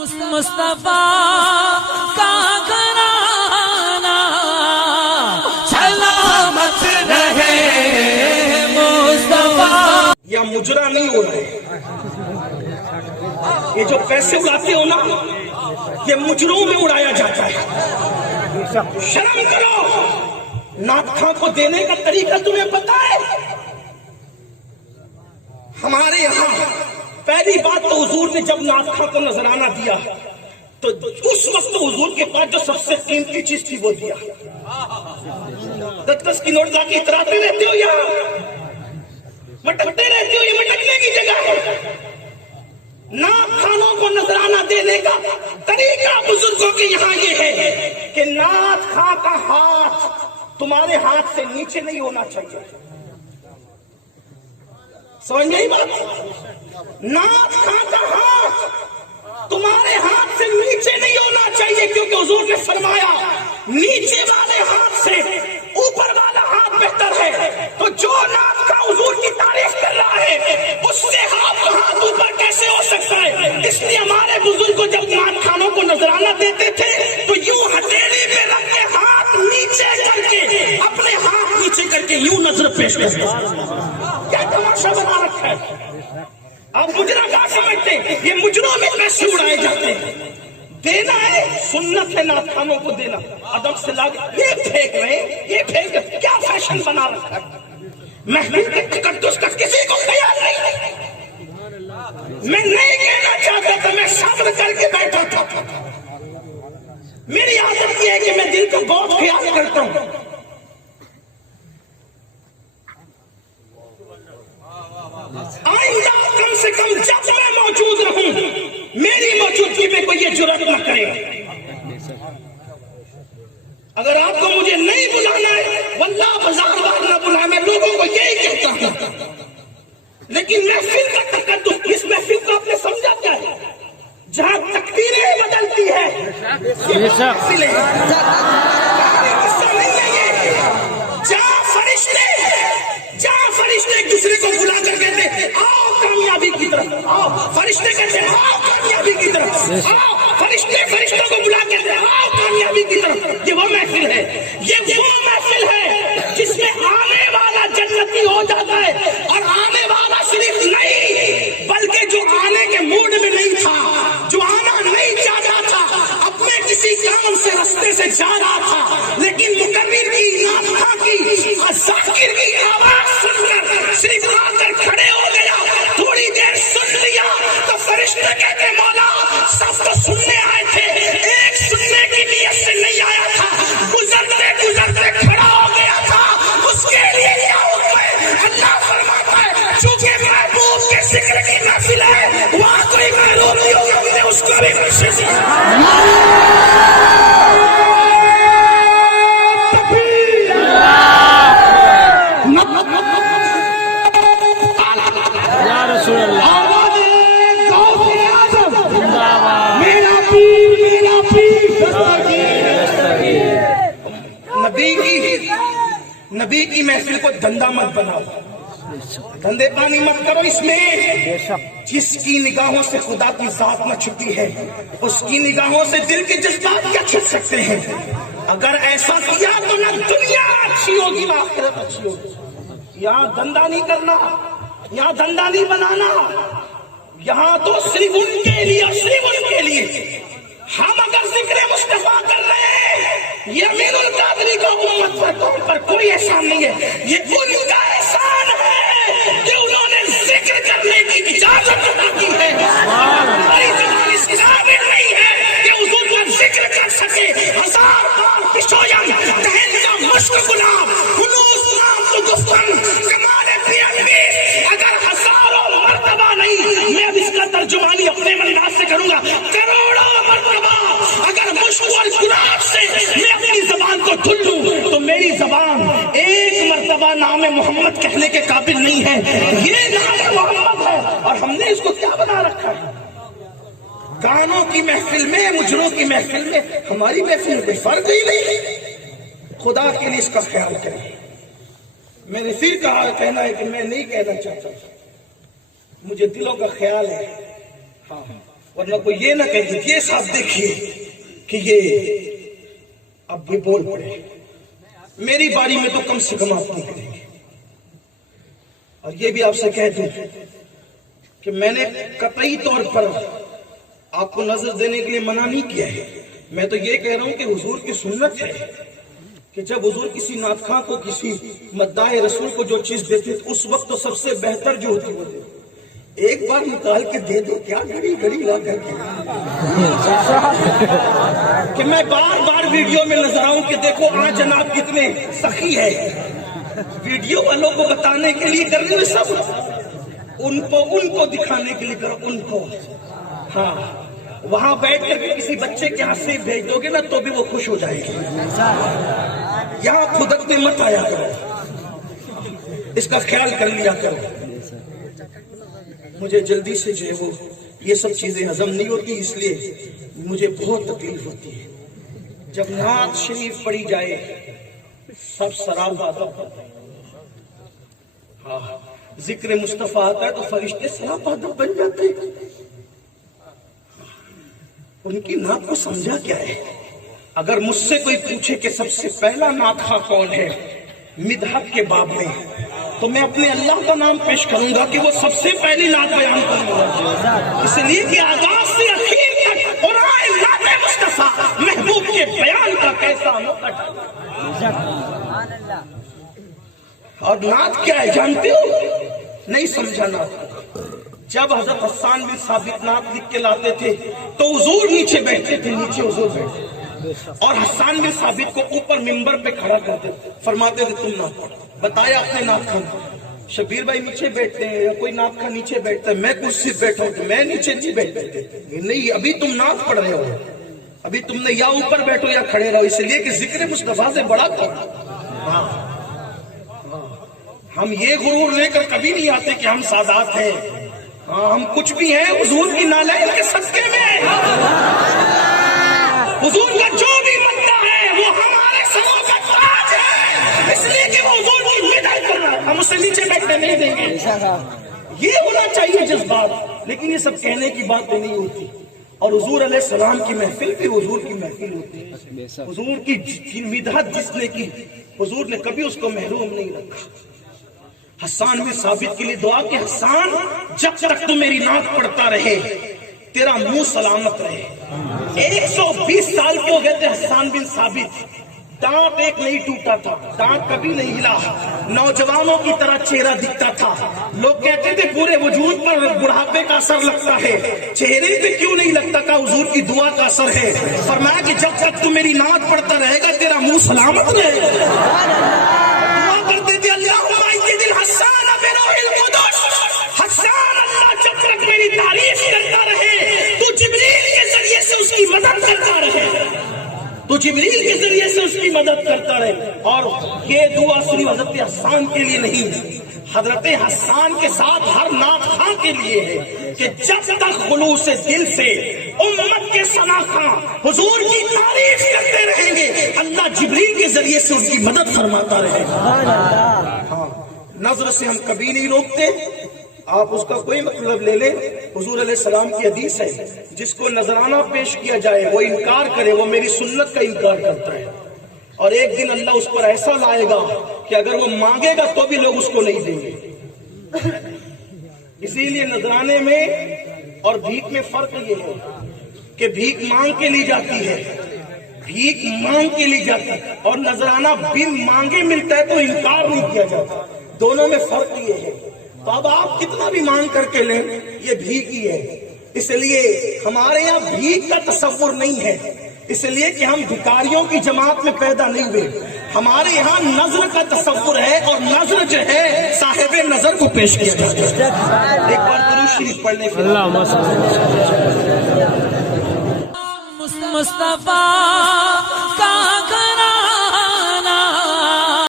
مصطفیٰ کا گھرانہ سلامت رہے مصطفیٰ. یا مجرا نہیں ہو رہے، یہ جو پیسے اڑاتے ہو نا، یہ مجروں میں اڑایا جاتا ہے. شرم کرو. نعت خواں کو دینے کا طریقہ تمہیں پتا ہے؟ ہمارے یہاں پہلی بات تو حضور نے جب نعت خواں کو نذرانہ دیا تو اس وقت حضور کے پاس جو سب سے قیمتی چیز تھی وہ دیا. 10 کی نوٹ لا کے اتراتے رہتے ہو، یہاں مٹکتے رہتے ہو، یہ مٹکنے کی جگہ ہے. نعت خانوں کو نذرانہ دینے کا طریقہ بزرگوں کے یہاں یہ ہے کہ نعت خواں کا ہاتھ تمہارے ہاتھ سے نیچے نہیں ہونا چاہیے. سمجھ نہیں بات؟ نعت خواں کا ہاتھ تمہارے ہاتھ سے نیچے نہیں ہونا چاہیے، کیونکہ حضور نے فرمایا نیچے والے ہاتھ سے اوپر والا ہاتھ بہتر ہے. تو جو نعت خواں حضور کی تعریف کر رہا ہے اس سے ہاتھ اوپر کیسے ہو سکتا ہے؟ اس لیے ہمارے بزرگ کو جب نعت خانوں کو نذرانہ دیتے تھے تو یوں ہتھیلی پہ رکھ کے ہاتھ نیچے کر کے اپنے ہاتھ نیچے کر کے یوں نظر پیش کرتے. کیا تماشا بنا رکھا ہے؟ آپ مجرا کیا سمجھتے ہیں؟ یہ مجروں میں پیسے اڑائے جاتے ہیں. دینا ہے سنت ہے نعت خانوں کو دینا، ادب سے لا کے یہ پھینک رہے ہیں، یہ پھینک رہے ہیں. کیا فیشن بنا رکھا ہے؟ محفل کے تقدس کا کسی کو خیال نہیں. میں نہیں کہنا چاہتا تھا، میں صبر کر کے بیٹھا تھا. میری عادت یہ ہے کہ میں دل کو بہت خیال کرتا ہوں. آئندہ کم سے کم جب میں موجود رہوں میری موجودگی میں کوئی یہ جرات نہ کرے. اگر آپ کو مجھے نہیں بلانا ہے واللہ بازار بار نہ بلانا، میں لوگوں کو یہی کہتا ہوں. لیکن محفل کا تقدس، اس محفل کو آپ نے سمجھا کیا ہے؟ جہاں تقدیریں بدلتی ہے جہاں فرشتے ایک دوسرے کو بلا کر کہتے ہیں آؤ کامیابی کی طرف، آؤ فرشتے کہتے ہیں آؤ کامیابی کی طرف، آؤ فرشتے فرشتوں کو بلا کر کہتے ہیں آؤ کامیابی کی طرف. یہ وہ محفل ہے، یہ وہ محفل ہے جس میں آنے والا جنتی ہو جاتا ہے. اور آنے والا صرف نہیں بلکہ جو آنے کے موڈ میں نہیں تھا، جو آنا نہیں چاہتا تھا، اپنے کسی کام سے رستے سے جا رہا تھا، لیکن مکبر کی نعت خواں کی ذاکر کی آواز سن کر صرف آ کر کھڑے ہو گیا، تھوڑی دیر سن لیا تو فرشتے کہتے مولا سب تو سننے آئے تھے، ایک سننے کی نیت سے نہیں آیا تھا، گزرتے گزرتے کھڑا ہو گیا تھا، اس کے لیے کیا حکم ہے؟ اللہ فرماتا ہے چونکہ محبوب کے ذکر کی محفل ہے وہاں کوئی محروم نہیں ہوگا، مجھے اس کو بھی خوشی سے نبی کی محفل کو دھندا مت بناؤ، دھندے پانی مت کرو. اس میں جس کی نگاہوں سے خدا کی ذات نہ چھپی ہے اس کی نگاہوں سے دل کے جذبات کیا چھپ سکتے ہیں؟ اگر ایسا کیا تو نہ دنیا اچھی ہوگی نہ آخرت اچھی ہوگی. یہاں دھندا نہیں کرنا، یہاں دھندا نہیں بنانا، یہاں تو صرف ان کے لیے، صرف ان کے لیے. ہم اگر ذکر مصطفیٰ کر رہے ہیں یہ امین القادری کا امت پر کوئی احسان نہیں ہے، یہ ان کا احسان ہے کہ انہوں نے ذکر کرنے کی اجازت عطا کی ہے. ہماری زبان اس قابل نہیں ہے کہ حضور کا ذکر کر سکے. 1000 بار پشویم دہن کا مشک گلاب خلوص نام تو گفتن کمال پیانویس، اگر 1000 مرتبہ نہیں، میں اب اس کا ترجمانی اپنے انداز سے کروں گا، کروڑوں مرتبہ اگر مشک اور گلاب سے میں اپنی زبان کو دھل لوں تو میری زبان ایک مرتبہ نام محمد کہنے کے قابل نہیں ہے. یہ نام محمد ہے اور ہم نے اس کو کیا بنا رکھا ہے؟ گانوں کی محفل میں، مجروں کی محفل میں، ہماری محفل میں کوئی فرق ہی نہیں. خدا کے لیے اس کا خیال کریں. میں نے پھر کہنا ہے کہ میں نہیں کہنا چاہتا، مجھے دلوں کا خیال ہے. ہاں ورنہ کوئی یہ نہ کہے یہ صاحب دیکھیے کہ یہ اب بھی بول پڑے، میری باری میں تو کم سے کم آپ نہیں کریں گے۔ اور یہ بھی آپ سے کہہ دوں کہ میں نے قطعی طور پر آپ کو نظر دینے کے لیے منع نہیں کیا ہے، میں تو یہ کہہ رہا ہوں کہ حضور کی سنت ہے کہ جب حضور کسی ناطخواں کو، کسی مداح رسول کو جو چیز دیتے اس وقت تو سب سے بہتر جو ہوتی وہ دیتے، ایک بار نکال کے دے دو، کیا گھڑی گھڑی لا کر کے کہ میں بار بار ویڈیو میں نظر آؤں کہ دیکھو آج جناب کتنے سخی ہے، ویڈیو والوں کو بتانے کے لیے کر رہے ہیں سب، ان کو دکھانے کے لیے کرو، ان کو۔ ہاں وہاں بیٹھ کر کے کسی بچے کے ہاتھ سے بھیج دو گے نا تو بھی وہ خوش ہو جائے گی، یہاں خودکنے مت آیا کرو، اس کا خیال کر لیا کرو۔ مجھے جلدی سے جو ہے وہ یہ سب چیزیں ہضم نہیں ہوتی، اس لیے مجھے بہت تکلیف ہوتی ہے جب نعت شریف پڑھی جائے سب سراپا ادب، ہاں ذکر مصطفیٰ آتا ہے تو فرشتے سراپا ادب بن جاتے ہیں۔ ان کی نعت کو سمجھا کیا ہے؟ اگر مجھ سے کوئی پوچھے کہ سب سے پہلا نعت خواں کون ہے مدحت کے باب میں، تو میں اپنے اللہ کا نام پیش کروں گا کہ وہ سب سے پہلی نعت بیان کروں گا، اس لیے کہ آغاز سے اخیر تک قرآن نعت مصطفیٰ محبوب کے بیان کا کیسا نقط۔ اور نعت کیا ہے جانتے ہو؟ نہیں سمجھا نعت؟ جب حضرت حسان بن ثابت نعت لکھ کے لاتے تھے تو حضور نیچے بیٹھتے تھے، نیچے حضور بیٹھتے اور حسان بن ثابت کو اوپر منبر پہ کھڑا کرتے تھے، فرماتے تھے تم نعت پڑھو، بتایا اپنے نعت خان۔ شبیر بھائی نیچے بیٹھتے ہیں یا کوئی نعت خان نیچے بیٹھتا ہے، میں کرسی بیٹھا ہوں تو میں نیچے نہیں بیٹھتے، نہیں ابھی تم نعت پڑھ رہے ہو، ابھی تم نے یا اوپر بیٹھو یا کھڑے رہو، اس لیے کہ ذکر مصطفیٰ سے بڑا کام۔ ہم یہ غرور لے کر کبھی نہیں آتے کہ ہم سادات ہیں، ہاں ہم کچھ بھی ہیں حضور کی نالائق کے صدقے میں، حضور کا جو بھی بنتا ہے وہ ہمارے سروں کا تاج ہے، اس لیے کہ وہ حضور کی مدد کر رہا ہے، ہم اسے نیچے بیٹھنے نہیں دیں گے۔ یہ ہونا چاہیے جذبات، لیکن یہ سب کہنے کی باتیں نہیں ہوتی۔ اور حضور علیہ السلام کی محفل بھی حضور کی محفل ہوتی ہے، حضور کی مدحت جس نے کی حضور نے کبھی اس کو محروم نہیں رکھا۔ حسان بن ثابت کے لیے دعا کہ حسان جب تک تو میری نعت پڑھتا رہے تیرا منہ سلامت رہے۔ 120 سال کے ہو گئے تھے حسان بن ثابت، دانت ایک نہیں ٹوٹا تھا، دانت کبھی نہیں ہلا، نوجوانوں کی طرح چہرہ دکھتا تھا، لوگ کہتے تھے پورے وجود پر بڑھاپے کا اثر لگتا ہے، چہرے پہ کیوں نہیں لگتا؟ کا حضور کی دعا کا اثر ہے۔ فرمایا کہ جب تک تو میری نعت پڑھتا رہے گا تیرا منہ سلامت رہے گا۔ دعا کرتے تھے اللہم ایدی الحسان بروح القدس، حسان اللہ جب تک میری تعریف کرتا رہے تو جبریل کے ذریعے سے اس کی مدد کرتا رہے، تو جبریل کے ذریعے سے اس کی مدد کرتا رہے۔ اور یہ دعا صرف حضرت حسان کے لیے نہیں، حضرت حسان کے ساتھ ہر نعت خواں کے لیے ہے کہ جب تک خلوص دل سے امت کے ثناخواں حضور کی تعریف کرتے رہیں گے اللہ جبریل کے ذریعے سے ان کی مدد فرماتا رہے گا۔ ہاں نظر سے ہم کبھی نہیں روکتے، آپ اس کا کوئی مطلب لے لیں، حضور علیہ السلام کی حدیث ہے جس کو نذرانہ پیش کیا جائے وہ انکار کرے وہ میری سنت کا انکار کرتا ہے، اور ایک دن اللہ اس پر ایسا لائے گا کہ اگر وہ مانگے گا تو بھی لوگ اس کو نہیں دیں گے۔ اسی لیے نذرانے میں اور بھیک میں فرق یہ ہے کہ بھیک مانگ کے لی جاتی ہے، بھیک مانگ کے لی جاتی ہے، اور نذرانہ بن مانگے ملتا ہے تو انکار نہیں کیا جاتا، دونوں میں فرق یہ ہے۔ تو اب آپ کتنا بھی مانگ کر کے لیں یہ بھیک ہی ہے، اس لیے ہمارے یہاں بھیک کا تصور نہیں ہے، اس لیے کہ ہم بھکاریوں کی جماعت میں پیدا نہیں ہوئے، ہمارے یہاں نظر کا تصور ہے، اور نظر جو ہے صاحب نظر کو پیش کیا جاتا ہے۔ ایک بار درود شریف پڑھنے کے مصطفیٰ کا